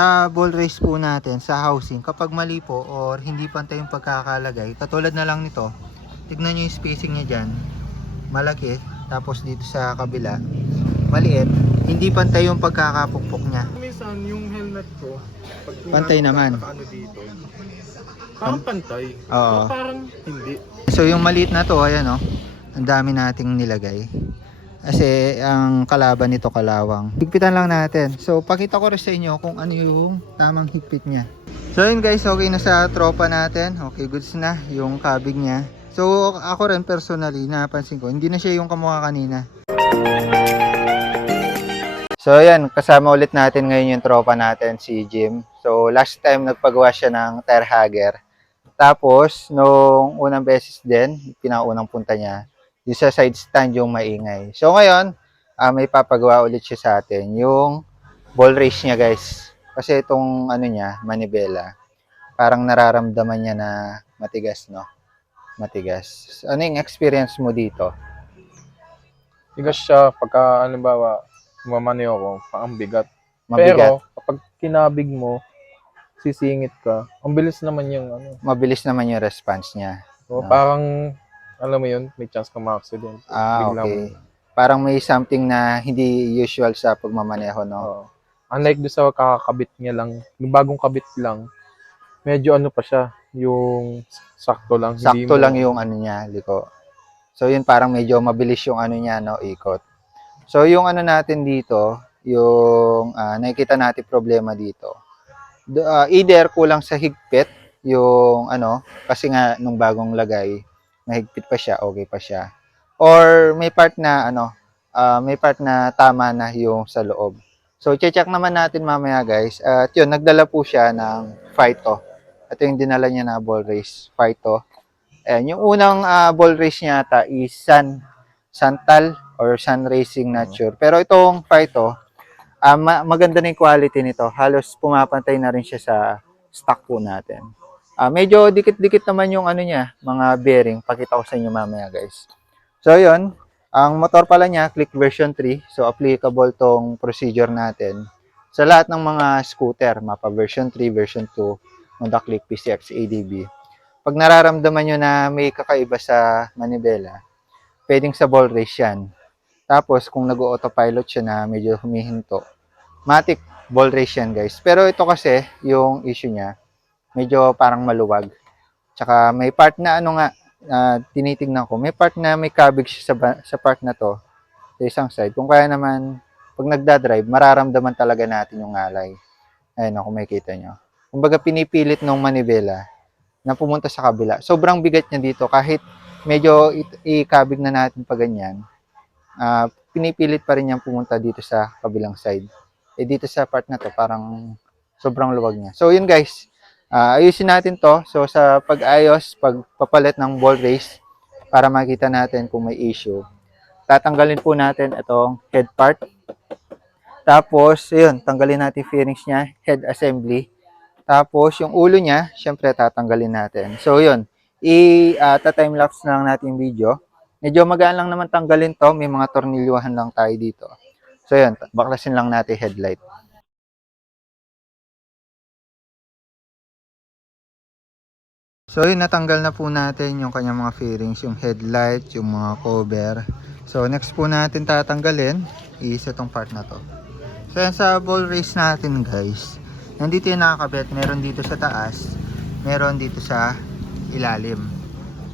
Sa ball race po natin sa housing, kapag mali po or hindi pantay yung pagkakalagay, katulad na lang nito, tignan nyo yung spacing niya dyan, malaki, tapos dito sa kabila maliit, hindi pantay yung pagkakapukpok niya. Minsan yung helmet ko, pag Pantay naman. ano dito, parang pantay. Oo. Parang hindi. So yung maliit na to, ayan o, ang dami nating nilagay. Kasi ang kalaban nito kalawang. Higpitan lang natin. So pakita ko rin sa inyo kung ano yung tamang higpit niya. So yun guys, okay na sa tropa natin. Okay, goods na yung kabig niya. So ako rin personally, napansin ko, hindi na siya yung kamukha kanina. So ayan, kasama ulit natin ngayon yung tropa natin, si Jim. So last time nagpagawa siya ng tire hugger. Tapos, nung unang beses din, pinaunang punta niya, yung sa side stand yung maingay. So ngayon, may papagawa ulit siya sa atin, yung ball race niya guys. Kasi itong ano niya, manibela, parang nararamdaman niya na matigas, no? Matigas. Ano yung experience mo dito? Tigas siya pagka, halimbawa, mamaneo ko, parang bigat. Mabigat. Pero, kapag kinabig mo, sisingit ka, ang bilis naman yung ano. Mabilis naman yung response niya. So, parang, alam mo yun, may chance ka ma-accident. Okay. Parang may something na hindi usual sa pagmamaneho, no? Unlike doon sa kakakabit niya lang, yung bagong kabit lang, medyo ano pa siya, yung sakto lang. Sakto lang yung ano niya, liko. So yun parang medyo mabilis yung ano niya, no, ikot. So yung ano natin dito, yung nakikita natin problema dito. Either kulang sa higpit yung ano, kasi nga nung bagong lagay, mahigpit pa siya, okay pa siya. Or may part na ano, may part na tama na yung sa loob. So check naman natin mamaya guys. At yun, nagdala po siya ng Fighto. Ito yung dinala niya na ball race, Fighto. Ayan, yung unang ball race niya ata is Santal or Sun Racing Nature. Pero itong Fighto, maganda na yung quality nito. Halos pumapantay na rin siya sa stock po natin. Medyo dikit-dikit naman yung ano niya, mga bearing. Pakita ko sa inyo mamaya guys. So yun, ang motor pala niya, Click version 3. So applicable tong procedure natin sa lahat ng mga scooter, mapa version 3, version 2, Honda Click PCX ADB. Pag nararamdaman nyo na may kakaiba sa manibela, pwedeng sa ball race yan. Tapos kung nag-autopilot siya na medyo humihinto, matic ball race yan guys. Pero ito kasi, yung issue niya, medyo parang maluwag. Tsaka may part na ano nga, tinitingnan ko, may part na may kabig siya sa part na to, sa isang side. Kung kaya naman, pag nagdadrive, mararamdaman talaga natin yung ngalay. Ayun kung makikita nyo. Kumbaga pinipilit nung manibela na pumunta sa kabila. Sobrang bigat niya dito, kahit medyo ikabig na natin pa ganyan, pinipilit pa rin niyang pumunta dito sa kabilang side. Dito sa part na to, parang sobrang luwag niya. So yun guys, ayusin natin to. So sa pag-ayos, pagpapalit ng ball race, para makita natin kung may issue, tatanggalin po natin itong head part. Tapos, yun, tanggalin natin fairings niya, head assembly. Tapos, yung ulo niya, syempre tatanggalin natin. So yun, time-lapse na lang natin yung video. Medyo magaan lang naman tanggalin to, may mga tornilyuhan lang tayo dito. So yun, baklasin lang natin headlight. So yun, natanggal na po natin yung kanyang mga fairings, yung headlight, yung mga cover. So next po natin tatanggalin is itong part na to. So yan, sa ball race natin guys, nandito yung nakakabit, meron dito sa taas, meron dito sa ilalim.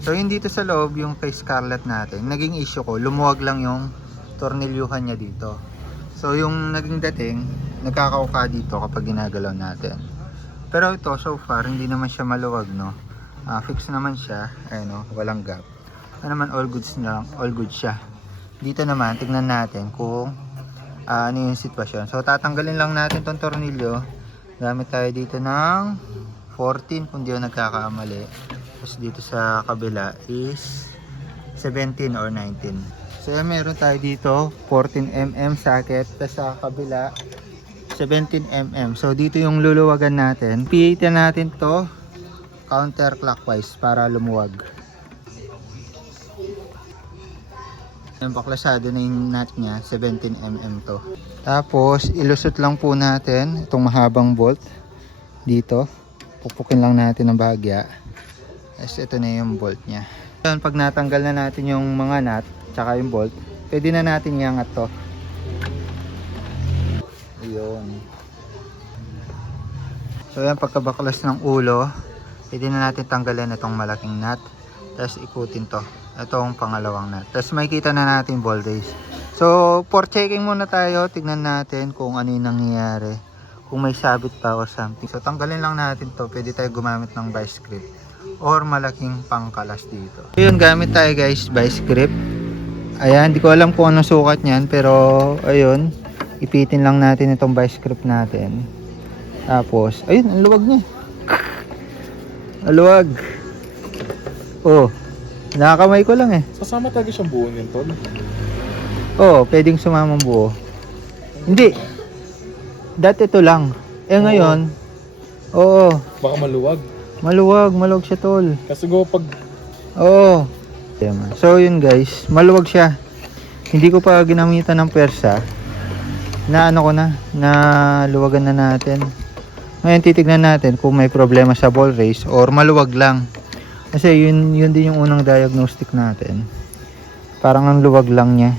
So yun dito sa loob, yung kay Scarlett natin, naging issue ko, lumuwag lang yung tornilyuhan niya dito. So yung naging dating, nagkakauka dito kapag ginagalaw natin. Pero ito so far, hindi naman siya maluwag, no? Fix naman siya, ayun, no? Walang gap. Ano naman, all goods na lang, all good siya. Dito naman, tignan natin kung ano yung sitwasyon. So tatanggalin lang natin tong tornilyo. Gamit tayo dito ng 14 kung di ako nagkakamali. Tapos dito sa kabila is 17 or 19. So yan, meron tayo dito 14mm socket. Tapos sa kabila 17mm. So dito yung luluwagan natin. Pihitin natin to counterclockwise para lumuwag. Yung baklasado na yung nut niya, 17mm to. Tapos, ilusot lang po natin itong mahabang bolt dito. Pupukin lang natin ng bahagya. Tapos, ito na yung bolt niya. Yun, pag natanggal na natin yung mga nut, tsaka yung bolt, pwede na natin iangat to. Ayun. So, yan, pagkabaklas ng ulo, pwede na natin tanggalin itong malaking nut. Tapos, ikutin to. Ito ang pangalawang nut. Tapos makikita na natin ball race. So, for checking muna tayo. Tignan natin kung ano yung nangyayari. Kung may sabit pa or something. So, tanggalin lang natin to. Pwede tayo gumamit ng vice grip or malaking pangkalas dito. So, yun, gamit tayo guys, vice grip. Ayan, di ko alam kung anong sukat niyan. Pero, ayun. Ipitin lang natin itong vice grip natin. Tapos, ayun, ang luwag niya. Ang luwag. Oh. Nakakamay ko lang eh. Sasama talaga siyang buo yun, tol. Oo, pwedeng sumamang buo. Hindi. Dati ito lang. Eh ngayon, oo. Baka maluwag. Maluwag siya tol. Kasi go pag... Oo. So yun guys, maluwag siya. Hindi ko pa ginamitan ng persa. Na ano ko na luwagan na natin. Ngayon titignan natin kung may problema sa ball race or maluwag lang. Kasi yun din yung unang diagnostic natin. Parang ang luwag lang niya.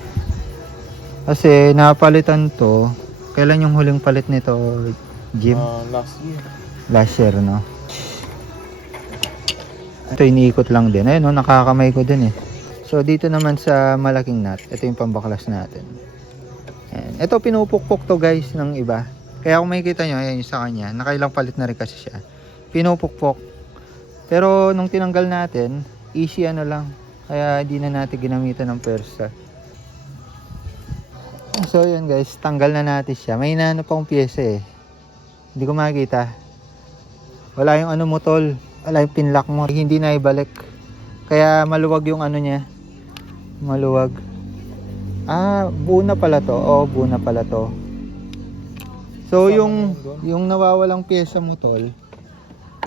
Kasi napalitan to. Kailan yung huling palit nito, Jim? Last year. Last year, no? Ito iniikot lang din. Ayun, no? Nakakamay ko din eh. So dito naman sa malaking nut, ito yung pambaklas natin. Ayan. Ito pinupukpok to guys ng iba. Kaya kung makikita nyo, ayan yung sa kanya. Nakailang palit na rin kasi siya. Pinupukpok. Pero nung tinanggal natin, easy ano lang. Kaya hindi na natin ginamitan ng persa. So yun guys, tanggal na natin siya. May inaano pa akong pyesa eh. Hindi ko makikita. Wala yung ano mo tol. Wala yung pinlock mo. Hindi na ibalik. Kaya maluwag yung ano niya. Maluwag. Ah, buo na pala to. Oo, buo na pala to. So yung nawawalang pyesa mo tol.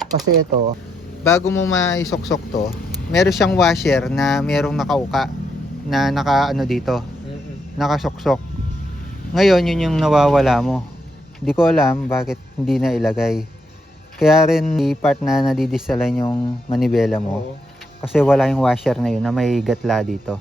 Kasi ito, bago mo maisuksok to, meron siyang washer na merong nakauka na naka dito, nakasuksok. Ngayon yun yung nawawala mo. Hindi ko alam bakit hindi na ilagay. Kaya rin i part na nadidisalign yung manibela mo. Oo. Kasi wala yung washer na yun na may gatla dito.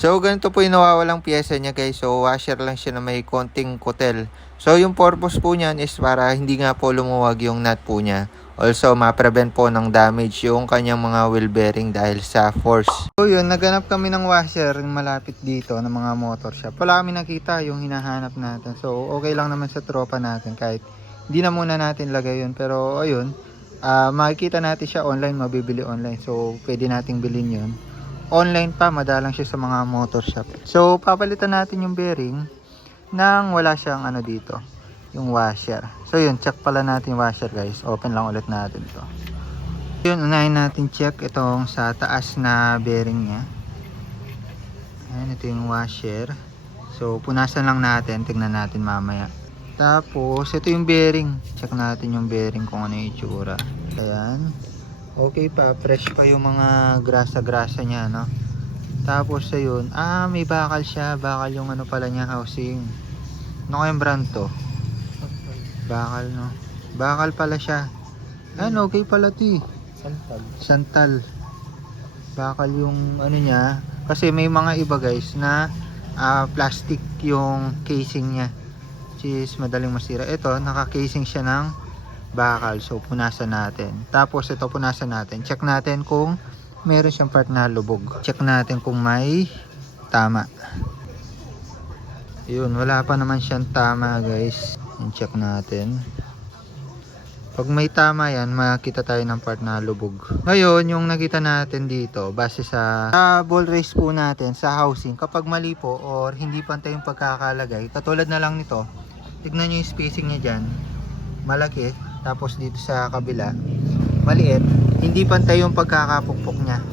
So ganito po yung nawawalang pyesa niya guys. So washer lang siya na may konting kutel. So yung purpose po niyan is para hindi nga po lumuwag yung nut po niya. Also ma-prevent po ng damage yung kanyang mga wheel bearing dahil sa force. So yun, naganap kami ng washer malapit dito ng mga motor shop. Wala kami nakita yung hinahanap natin. So okay lang naman sa tropa natin kahit hindi na muna natin lagay yun. Pero ayun, makikita natin siya online, mabibili online. So pwede nating bilhin yun. Online pa, madalang siya sa mga motor shop. So papalitan natin yung bearing nang wala siyang ano dito, yung washer. So yun, check pala natin yung washer guys. Open lang ulit natin to. Yun, unahin natin check itong sa taas na bearing niya. Ayan, ito yung washer. So punasan lang natin, tignan natin mamaya. Tapos ito yung bearing. Check natin yung bearing kung ano yung itsura. Ayan. Okay pa, fresh pa yung mga grasa-grasa niya, no? Tapos ayun, may bakal siya. Bakal yung ano pala niya, housing. Ano kayang brand to? Bakal, no? Bakal pala siya. Ayan, okay pala to eh. Santal. Bakal yung ano niya. Kasi may mga iba guys na plastic yung casing niya. Which is madaling masira. Ito, naka-casing siya ng bakal. So punasan natin. Tapos ito punasan natin. Check natin kung meron siyang part na lubog. Check natin kung may tama. Yun, wala pa naman siyang tama guys. Check natin. Pag may tama yan, makita tayo ng part na lubog. Ngayon, yung nakita natin dito, base sa ball race po natin, sa housing, kapag mali po or hindi pantay yung pagkakalagay, katulad na lang nito, tignan nyo yung spacing niya dyan. Malaki. Tapos dito sa kabila maliit, hindi pantay yung pagkakapukpok niya.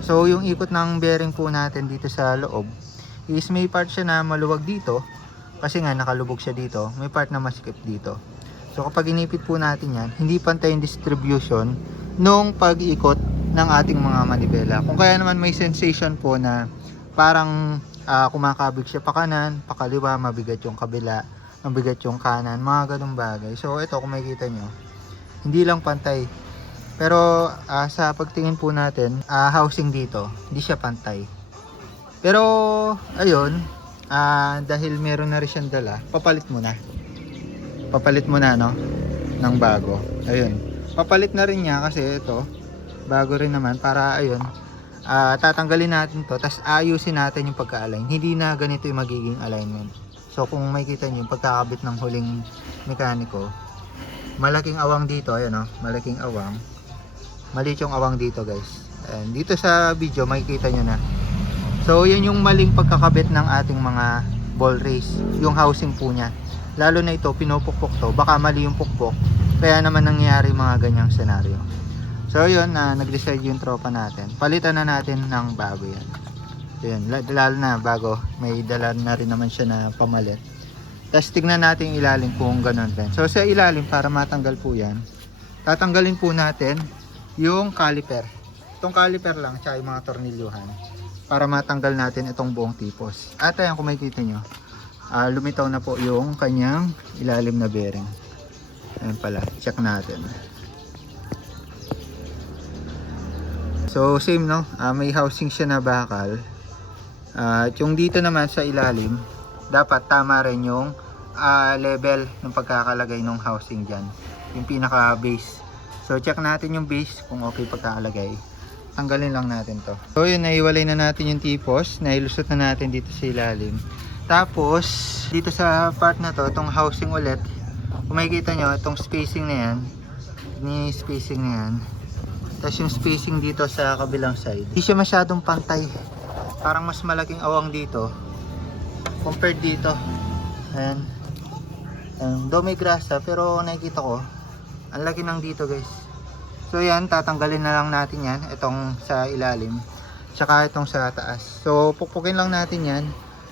So yung ikot ng bearing po natin dito sa loob is may part siya na maluwag dito kasi nga nakalubog siya dito, may part na masikip dito. So kapag inipit po natin yan, hindi pantay yung distribution nung pag-ikot ng ating mga manibela. Kung kaya naman may sensation po na parang kumakabig siya pa kanan, pa kaliwa, mabigat yung kabila, mabigat yung kanan, mga ganung bagay. So ito kung makikita nyo, hindi lang pantay. Pero sa pagtingin po natin, housing dito, hindi siya pantay. Pero ayun, dahil meron na rin siyang dala, papalit mo na no, ng bago. Ayun, papalit na rin niya kasi ito bago rin naman, para ayun, tatanggalin natin to, tas ayusin natin yung pagka-align. Hindi na ganito yung magiging alignment. So kung makikita nyo yung pagkakabit ng huling mekaniko, malaking awang dito, ayun o, malaking awang, maliit yung awang dito guys. And dito sa video makikita nyo na. So yun yung maling pagkakabit ng ating mga ball race, yung housing po niya. Lalo na ito, pinupukpok to, baka mali yung pukpok, kaya naman nangyayari mga ganyang senaryo. So yun, nag-decide yung tropa natin, palitan na natin ng bago yan. Yun, lalo na bago, may dala na rin naman siya na pamalit. Tapos tignan natin yung ilalim kung ganun din. So sa ilalim, para matanggal po yan, tatanggalin po natin yung caliper. Itong caliper lang, tsaka yung mga tornilyuhan, para matanggal natin itong buong tipos. At ayan, kung makikita nyo, lumitaw na po yung kanyang ilalim na bearing. Ayan pala, check natin. So same no, may housing siya na bakal. At yung dito naman sa ilalim, dapat tama rin yung level ng pagkakalagay ng housing dyan, yung pinaka base. So check natin yung base kung okay pagkakalagay. Tanggalin lang natin to. So yun, naiwalay na natin yung tipos, nailusot na natin dito sa ilalim. Tapos dito sa part na to, itong housing ulit, kung makikita nyo, itong spacing na yan, ni spacing na yan, tapos yung spacing dito sa kabilang side, hindi siya masyadong pantay. Parang mas malaking awang dito compared dito. Ayan. Do may grasa, pero nakikita ko ang laki ng dito guys. So yan, tatanggalin na lang natin yan, itong sa ilalim, tsaka itong sa taas. So pukpukin lang natin yan,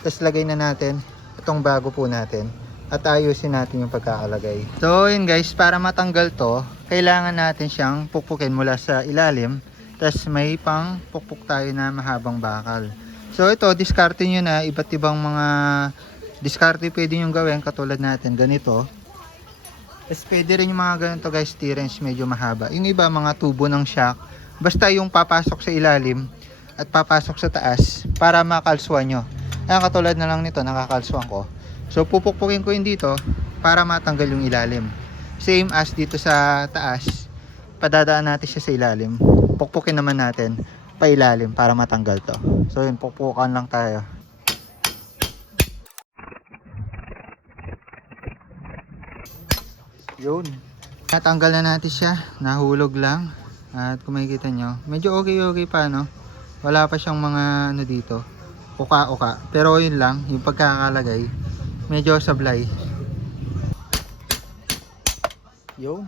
tapos lagay na natin itong bago po natin, at ayusin natin yung pagkakalagay. So yun guys, para matanggal to, kailangan natin siyang pukpukin mula sa ilalim, tapos may pang pukpuk tayo na mahabang bakal. So ito, diskarte nyo na, iba't ibang mga diskarte pwede nyo gawin, katulad natin ganito. Tapos pwede rin yung mga ganito guys, T-wrench medyo mahaba. Yung iba mga tubo ng shock, basta yung papasok sa ilalim at papasok sa taas para makalswan nyo. Ayan, katulad na lang nito, nakakalswan ko. So pupukpukin ko yun dito para matanggal yung ilalim. Same as dito sa taas, padadaan natin siya sa ilalim, pukpukin naman natin pa ilalim para matanggal to. So yun, pukpukan lang tayo. Yun, natanggal na natin siya, nahulog lang. At kung makikita nyo, medyo okay pa no, wala pa siyang mga ano dito, uka. Pero yun lang, yung pagkakalagay medyo sablay. Yo.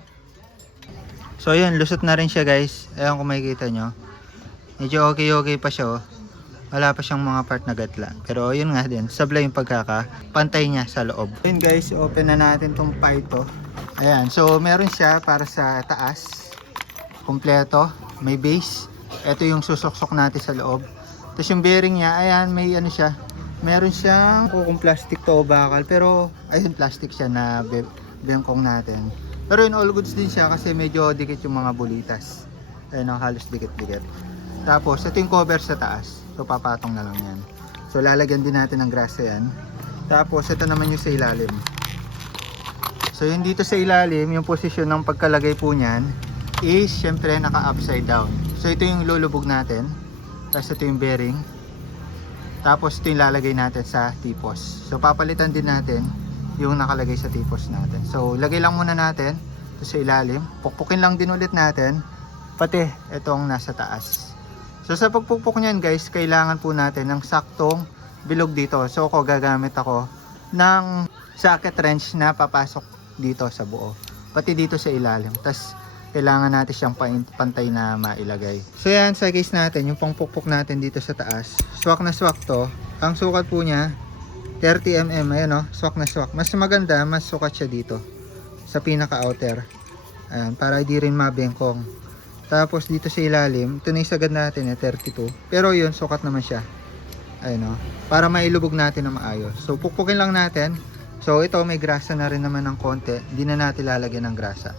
So yun, lusot na rin siya guys. Ayan, kung makikita nyo, medyo okay pa siya oh. Wala pa siyang mga part na gatla. Pero yun nga din, sablay yung pagkakapantay niya sa loob. Yun guys, open na natin tong pito. Ayan, so meron siya para sa taas, kompleto, may base. Ito yung susuksok natin sa loob. Tapos yung bearing niya, ayan, may ano siya, meron siyang kung plastic to o bakal, pero ayun, plastic siya na bengkong natin. Pero yun, all goods din siya kasi medyo dikit yung mga bulitas. Ayun, halos dikit-dikit. Tapos ito yung cover sa taas, so papatong na lang yan. So lalagyan din natin ng grasa yan. Tapos ito naman yung sa ilalim. So yung dito sa ilalim, yung posisyon ng pagkalagay po niyan is syempre naka upside down. So ito yung lulubog natin, tapos ito yung bearing, tapos ito yung lalagay natin sa tipos. So papalitan din natin yung nakalagay sa tipos natin. So lagay lang muna natin ito sa ilalim, pukpukin lang din ulit natin pati itong nasa taas. So sa pagpukpok niyan guys, kailangan po natin ng saktong bilog dito. So ako gagamit ako ng socket wrench na papasok dito sa buo, pati dito sa ilalim. Tapos kailangan natin siyang pantay na mailagay. So yan, sa case natin, yung pangpukpok natin dito sa taas, swak na swak to. Ang sukat po niya 30mm, ayan o, swak na swak. Mas maganda, mas sukat siya dito sa pinaka outer. Ayan, para hindi rin mabengkong. Tapos dito sa ilalim, ito na yung sagad natin 32. Pero yun, sukat naman siya. Ayun o. Para mailubog natin na maayos. So pukpukin lang natin. So ito may grasa na rin naman ng konti. Hindi na natin lalagyan ng grasa.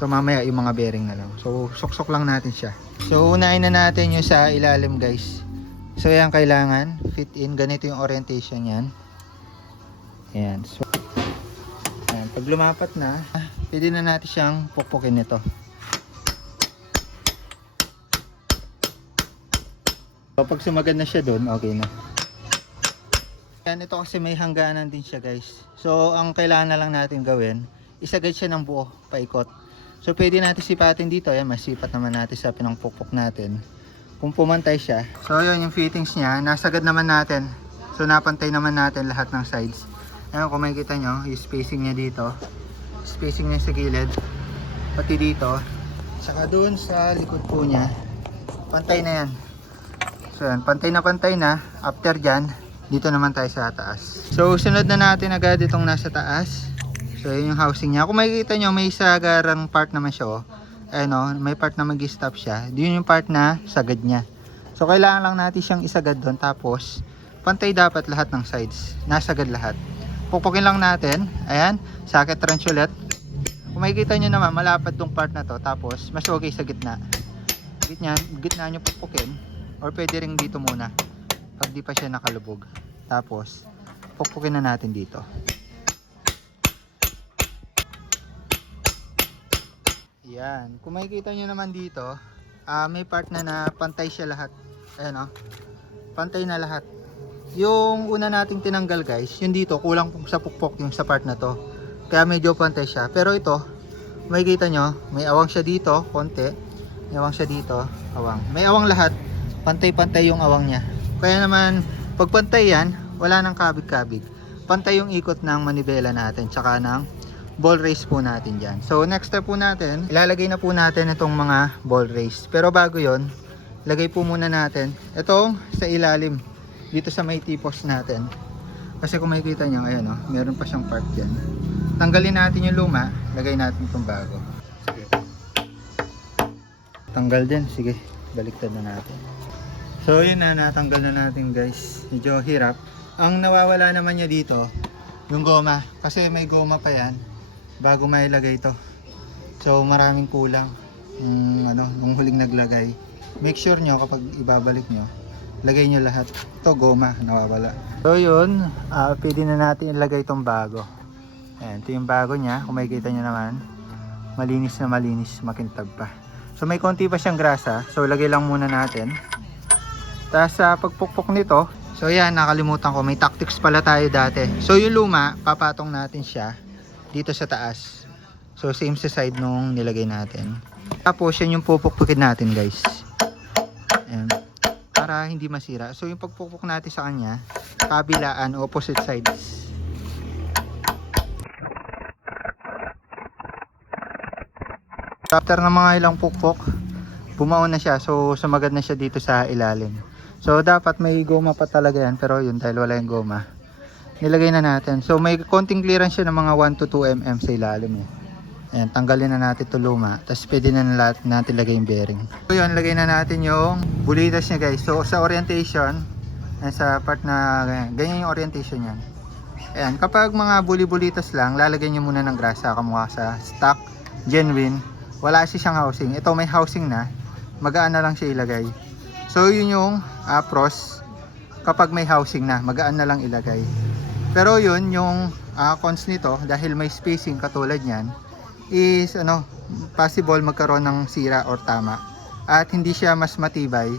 So mamaya yung mga bearing na lang. So suksok lang natin siya. So unahin na natin yung sa ilalim guys. So yan kailangan fit in. Ganito yung orientation yan. Ayan. So ayan. Pag lumapat na, pwede na natin siyang pukpukin nito. So pag sumagad na siya doon, okay na. Yan, ito kasi may hangganan din siya guys. So ang kailangan na lang natin gawin, isagad siya ng buo, paikot. So pwede natin sipatin dito, yan, masipat naman natin sa pinangpukpok natin. Kung pumantay siya. So yun yung fittings niya, nasagad naman natin. So napantay naman natin lahat ng sides. Ayan, kung makikita nyo, yung spacing niya dito. Spacing niya sa gilid. Pati dito. Saka doon sa likod po niya. Pantay na yan. So yan, pantay na. After dyan, dito naman tayo sa taas. So sunod na natin agad itong nasa taas. So yun yung housing niya. Kung makikita nyo, may sagarang part naman siya. Oh. Ayan o, may part na mag-stop siya. Yun yung part na sagad niya. So kailangan lang natin siyang isagad doon. Tapos, pantay dapat lahat ng sides. Nasagad lahat. Pukpukin lang natin. Ayan, socket wrench ulit. Kung makikita nyo naman, malapad tong part na to. Tapos, mas okay sa gitna. Gitna nyo pukpukin. Or pwede ring dito muna. Pag di pa siya nakalubog. Tapos, pukpukin na natin dito. Yan. Kung makikita nyo naman dito, may part na pantay siya lahat. Ayan o. Pantay na lahat. Yung una nating tinanggal guys, yung dito, kulang sa pukpok yung sa part na to. Kaya medyo pantay siya. Pero ito, makikita nyo, may awang siya dito, konti. May awang siya dito, awang. May awang lahat. Pantay-pantay yung awang niya. Kaya naman, pag pantay yan, wala nang kabig-kabig. Pantay yung ikot ng manibela natin, tsaka ng ball race po natin dyan. So next step po natin, ilalagay na po natin itong mga ball race. Pero bago yon, lagay po muna natin itong sa ilalim, dito sa may tipos natin. Kasi kung makikita nyo, ayan o, meron pa siyang part dyan. Tanggalin natin yung luma, lagay natin itong bago. Sige. Tanggal din, sige, baliktad na natin. So yun na, natanggal na natin guys. Medyo hirap. Ang nawawala naman niya dito, yung goma. Kasi may goma pa yan bago mailagay ito. So maraming kulang nung huling naglagay. Make sure nyo kapag ibabalik nyo, lagay nyo lahat. Ito goma, nawawala. So yun, pwede na natin ilagay itong bago. Ayan, ito yung bago niya. Kung makikita nyo naman, malinis na malinis, makintab pa. So may konti pa siyang grasa. So lagay lang muna natin. Tapos sa pagpukpok nito, so yan, nakalimutan ko, may tactics pala tayo dati. So yung luma, papatong natin siya dito sa taas. So same sa side nung nilagay natin. Tapos yan yung pupukpukin natin guys. Ayan. Para hindi masira. So yung pagpukpok natin sa kanya, kabilaan, opposite sides. After ng mga ilang pukpok, bumaon na siya. So sumagad na siya dito sa ilalim. So dapat may goma pa talaga yan. Pero yun, dahil wala yung goma, nilagay na natin. So may konting clearance siya ng mga 1 to 2 mm sa ilalim. Ayan, tanggalin na natin ito luma. Tapos pwede na natin lagay yung bearing. So yun, lagay na natin yung bulitas niya guys. So sa orientation, sa part na ganyan yung orientation yan. Ayan, kapag mga buli-bulitas lang, lalagyan nyo muna ng grasa kamukha sa stock, genuine. Wala siyang housing. Ito may housing na, magaan na lang siya ilagay. So yun yung pros. Kapag may housing na, magaan na lang ilagay. Pero yun, yung cons nito, dahil may spacing katulad niyan, is possible magkaroon ng sira or tama. At hindi siya mas matibay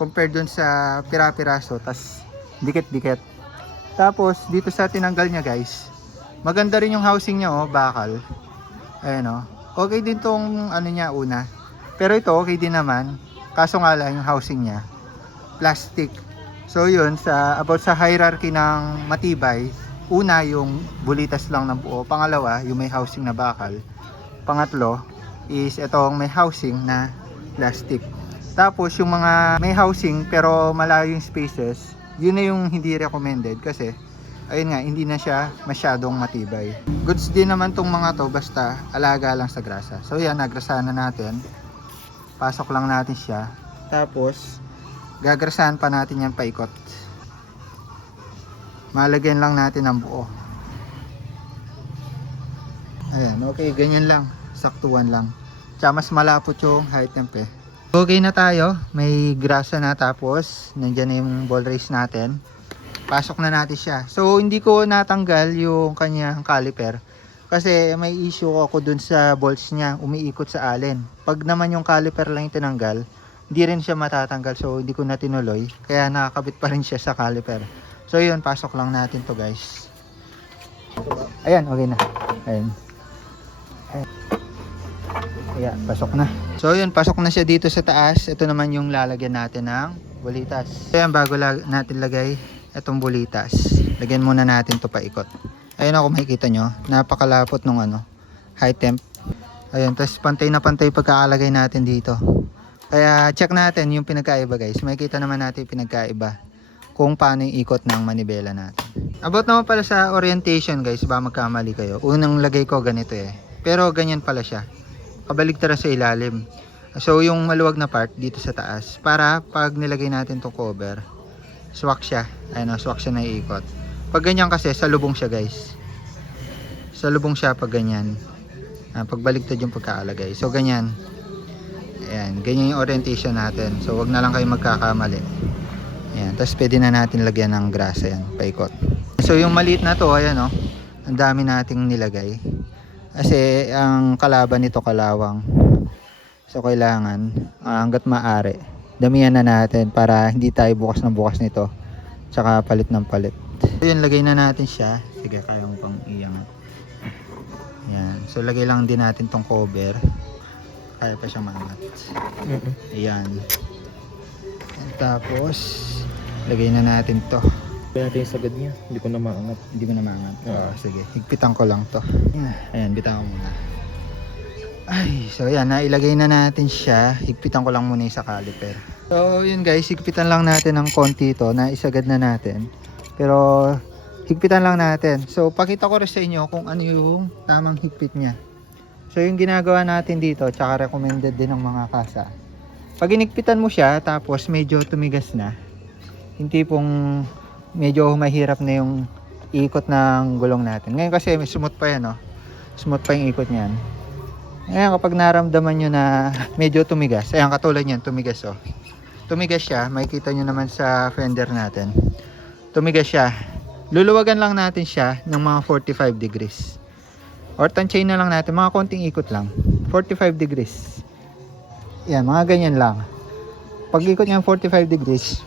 compared dun sa pira-piraso, tas dikit-dikit. Tapos dito sa tinanggal niya guys, maganda rin yung housing niya bakal. Ayan okay din tong niya una. Pero ito okay din naman, kaso nga lang yung housing niya plastic. So yun, about sa hierarchy ng matibay, una yung bulitas lang ng buo, pangalawa yung may housing na bakal, pangatlo is itong may housing na plastic. Tapos yung mga may housing pero malayo yung spaces, yun na yung hindi recommended kasi ayun nga, hindi na siya masyadong matibay. Goods din naman tong mga to, basta alaga lang sa grasa. So yan, nagrasahan na natin. Pasok lang natin siya. Tapos, gagrasahan pa natin yan paikot. Malagyan lang natin ng buo. Ayan, okay, ganyan lang. Saktuan lang. Tsaka mas malapot yung high temp eh. Okay na tayo. May grasa na, tapos nandyan na yung ball race natin. Pasok na natin siya. So, hindi ko natanggal yung kanyang caliper. Kasi may issue ako dun sa bolts niya, umiikot sa allen. Pag naman yung caliper lang yung tinanggal, hindi rin siya matatanggal. So hindi ko na tinuloy, kaya nakakabit pa rin siya sa caliper. So yun, pasok lang natin to guys. Ayan, okay na. Ayan. Ayan, pasok na. So yun, pasok na siya dito sa taas. Ito naman yung lalagyan natin ng bulitas. Ayan, bago natin lagay itong bulitas, lagyan muna natin to paikot. Ayun ako, makikita nyo, napakalapot nung high temp. Ayun, tapos pantay na pantay pagkakalagay natin dito. Kaya check natin yung pinagkaiba guys. Makikita naman natin yung pinagkaiba kung paano yung ikot ng manibela natin. About naman pala sa orientation guys, ba magkamali kayo. Unang lagay ko ganito eh. Pero ganyan pala siya. Kabaligtara sa ilalim. So yung maluwag na part dito sa taas. Para pag nilagay natin itong cover, swak siya. Ayun, swak siya na iikot. Pag ganyan kasi, sa lubong siya guys. Sa lubong siya pag ganyan. Pagbaligtad yung pagkakalagay. So ganyan. Ayan, ganyan yung orientation natin. So wag na lang kayo magkakamali. Ayan, tapos pwede na natin lagyan ng grasa yan, paikot. So yung maliit na to, ayan o. Ang dami nating nilagay. Kasi ang kalaban nito kalawang. So kailangan, hanggat maaari, damihan na natin para hindi tayo bukas ng bukas nito. Tsaka palit ng palit. So yun, lagay na natin siya. Sige, kaya mo pang iyang. Yan. So lagay lang din natin tong cover. Kaya pa siyang maangat. Ayan. Tapos lagay na natin to. Kaya natin yung sagad niya. Hindi ko na maangat. Hindi mo na maangat. Sige, higpitan ko lang to. Ayan, bitawan ko muna. Ay, so yan, nailagay na natin siya. Higpitan ko lang muna yung sa caliper. So yun guys, higpitan lang natin ng konti to. Naisagad na natin. Pero higpitan lang natin. So pakita ko rin sa inyo kung ano yung tamang higpit niya. So yung ginagawa natin dito, tsaka recommended din ng mga kasa. Pag inigpitan mo siya, tapos medyo tumigas na, yung tipong medyo mahirap na yung ikot ng gulong natin. Ngayon kasi may smooth pa yan, no? Smooth pa yung ikot niyan. Ngayon kapag naramdaman nyo na medyo tumigas, ayan katulad niyan, tumigas oh. Tumigas siya, makikita nyo naman sa fender natin. Tumigas siya. Luluwagan lang natin siya ng mga 45 degrees. Or tansyain na lang natin, mga konting ikot lang. 45 degrees. Yan, mga ganyan lang. Pag ikot niya 45 degrees,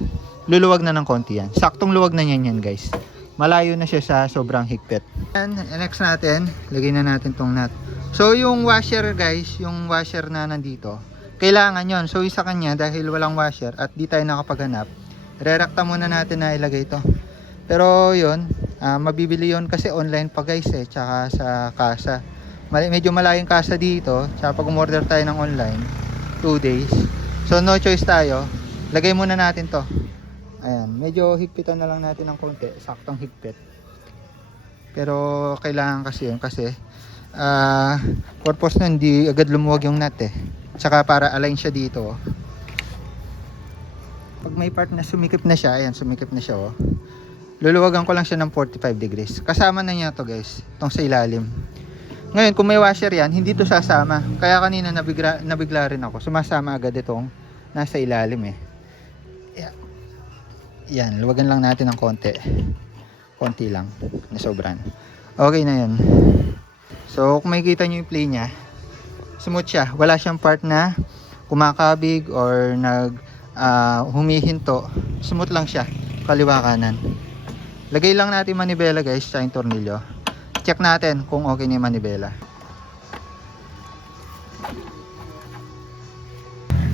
luluwag na ng konti yan. Saktong luwag na yan guys. Malayo na siya sa sobrang higpit. And next natin, lagay na natin tong nut. So yung washer guys, yung washer na nandito, kailangan yon. So isa kanya, dahil walang washer at di tayo nakapaghanap, re-recta muna natin na ilagay ito. Pero yun, mabibili yon kasi online pa guys eh, tsaka sa kasa. Medyo malayong kasa dito, tsaka pag umorder tayo ng online, 2 days. So no choice tayo, lagay muna natin to. Ayan, medyo higpitan na lang natin ng konti, saktong higpit. Pero kailangan kasi yun kasi purpose na hindi agad lumuwag yung nut eh. Tsaka para align siya dito. Pag may part na sumikip na siya, ayan sumikip na siya oh. Luluwagan ko lang siya ng 45 degrees. Kasama na niya to guys, itong sa ilalim. Ngayon kung may washer yan, hindi to sasama. Kaya kanina nabigla rin ako. Sumasama agad itong nasa ilalim eh. Yan, luwagan lang natin ng konti. Konti lang, nasobran. Okay na yun. So kung makikita nyo yung play niya, smooth siya. Wala siyang part na kumakabig or humihinto. Smooth lang siya, kaliwa kanan. Lagay lang natin manibela guys, sa yung tornilyo. Check natin kung okay na yung manibela.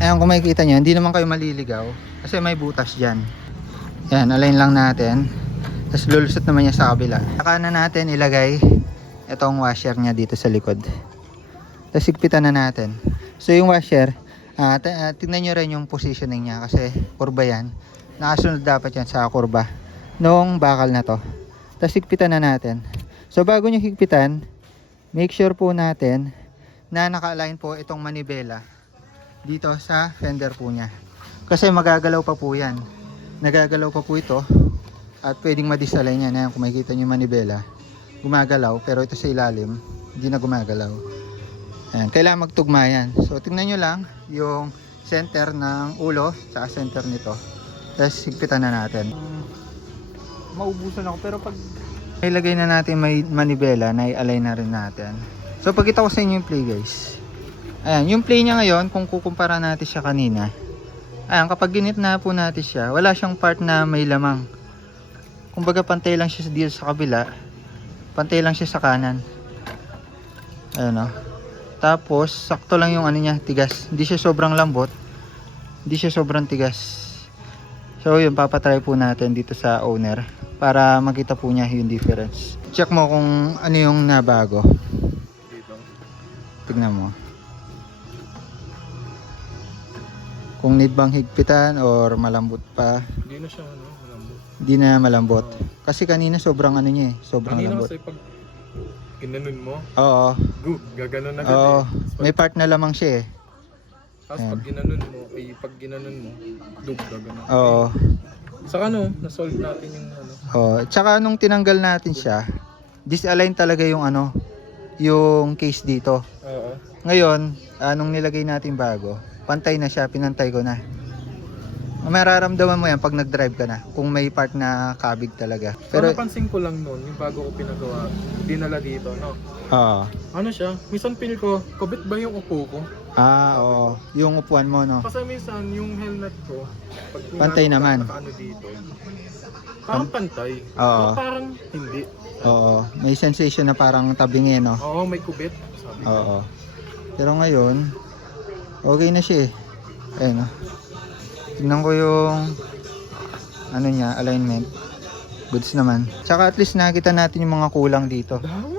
Ayan, kung makikita nyo, hindi naman kayo maliligaw kasi may butas dyan. Ayan, align lang natin. Tapos lulusot naman niya sa kabila. Saka na natin ilagay itong washer niya dito sa likod. Tapos higpitan na natin. So yung washer, tignan nyo rin yung positioning niya kasi kurba yan. Nakasunod dapat yan sa kurba nung bakal na to. Tapos higpitan na natin. So bago nyo higpitan, make sure po natin na naka-align po itong manibela dito sa fender po niya. Kasi magagalaw pa po yan. Nagagalaw pa po ito. At pwedeng madisalay niya. Ayan, kung makikita niyo yung manibela, gumagalaw. Pero ito sa ilalim, hindi na gumagalaw. Ayan, kailangan magtugma yan. So tingnan nyo lang yung center ng ulo sa center nito. Tapos higpitan na natin. Maubusan ako pero pag ilagay na natin may manibela, na-align na rin natin. So pagkita ko sa inyo yung play guys. Ayan, yung play niya ngayon, kung kukumpara natin siya kanina. Ayan, kapag ginit na po natin siya, wala siyang part na may lamang. Kumbaga pantay lang siya dito sa kabila. Pantay lang siya sa kanan. Ayan o. Tapos, sakto lang yung ano niya, tigas. Hindi siya sobrang lambot. Hindi siya sobrang tigas. So yun, papatry po natin dito sa owner. Para makita po niya yung difference. Check mo kung ano yung nabago. Dito. Tignan mo. Kung need bang higpitan or malambot pa. Hindi na siya malambot. Hindi na malambot. Kasi kanina sobrang ano niya eh. Sobrang Kanina lambot. kasi pag ginanon mo, Oo. gaganon agad Oo. eh. May part na lamang siya eh. Tapos Ayan. pag ginanon mo, gaganon. Oo. Saka na-solve natin yung Oo. Tsaka nung tinanggal natin siya, disalign talaga yung ano, yung case dito. Oo. Ngayon, nung nilagay natin bago, pantay na siya, pinantay ko na. Mararamdaman mo yan pag nag-drive ka na, kung may part na kabig talaga. Pero Pero, napansin ko lang noon, yung bago ko pinagawa, dinala dito, no? oo. Ano siya? Minsan feel ko, kabit ba yung upo ko? Oo. Yung upuan mo, no? Kasi minsan, yung helmet ko, pag Pantay naman. nakaano dito, parang pantay. Oo. Pero parang hindi. Oo. May sensation na parang tabingi, no? Oo, may kubit. Sabi ko. Oo. Pero ngayon, okay na siya eh. Ayun, oh. Tingnan ko yung ano niya, alignment. Goods naman. Tsaka at least nakita natin yung mga kulang dito. Dami.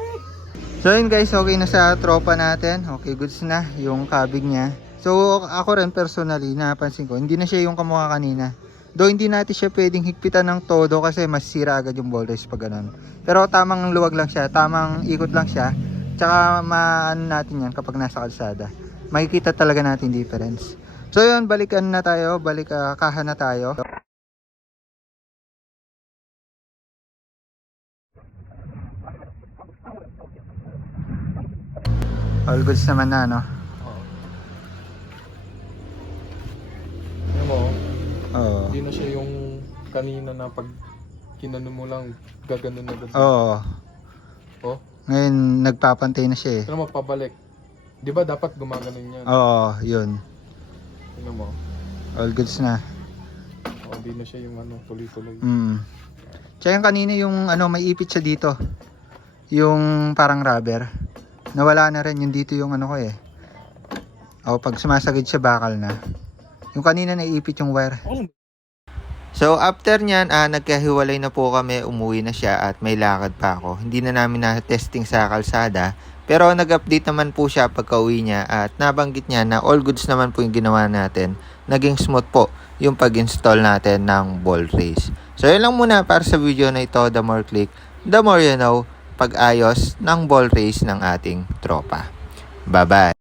So yun guys, okay na sa tropa natin. Okay, goods na yung kabig niya. So ako rin personally, napansin ko, hindi na siya yung kamukha kanina. Though hindi natin siya pwedeng higpitan ng todo kasi masisira agad yung ball race pag ganun. Pero tamang luwag lang siya, tamang ikot lang siya. Tsaka maano natin yan kapag nasa kalsada. Makikita talaga natin difference. So yun, balikan na tayo, kaha na tayo. All goods naman na, no? Oo. Alam mo, Oo. hindi na siya yung kanina na pag kinano mo lang, gaganon na gaganon. Oo. Oh, Ngayon, nagpapantay na siya eh. alam mo, pabalik. Di ba dapat gumaganon yan? Oo, yun. Alam mo, All goods na. hindi na siya yung tuloy-tuloy. Tsaka yung kanina yung may ipit siya dito. Yung parang rubber. Nawala na rin yung dito yung ko eh. O pag sumasagad siya bakal na. Yung kanina naiipit yung wire. Oh, So after nyan, nagkahiwalay na po kami, umuwi na siya at may lakad pa ako. Hindi na namin na-testing sa kalsada. Pero nag-update naman po siya pagka uwi niya at nabanggit niya na all goods naman po yung ginawa natin. Naging smooth po yung pag-install natin ng ball race. So yun lang muna para sa video na ito. The more click, the more you know, pag-ayos ng ball race ng ating tropa. Bye-bye!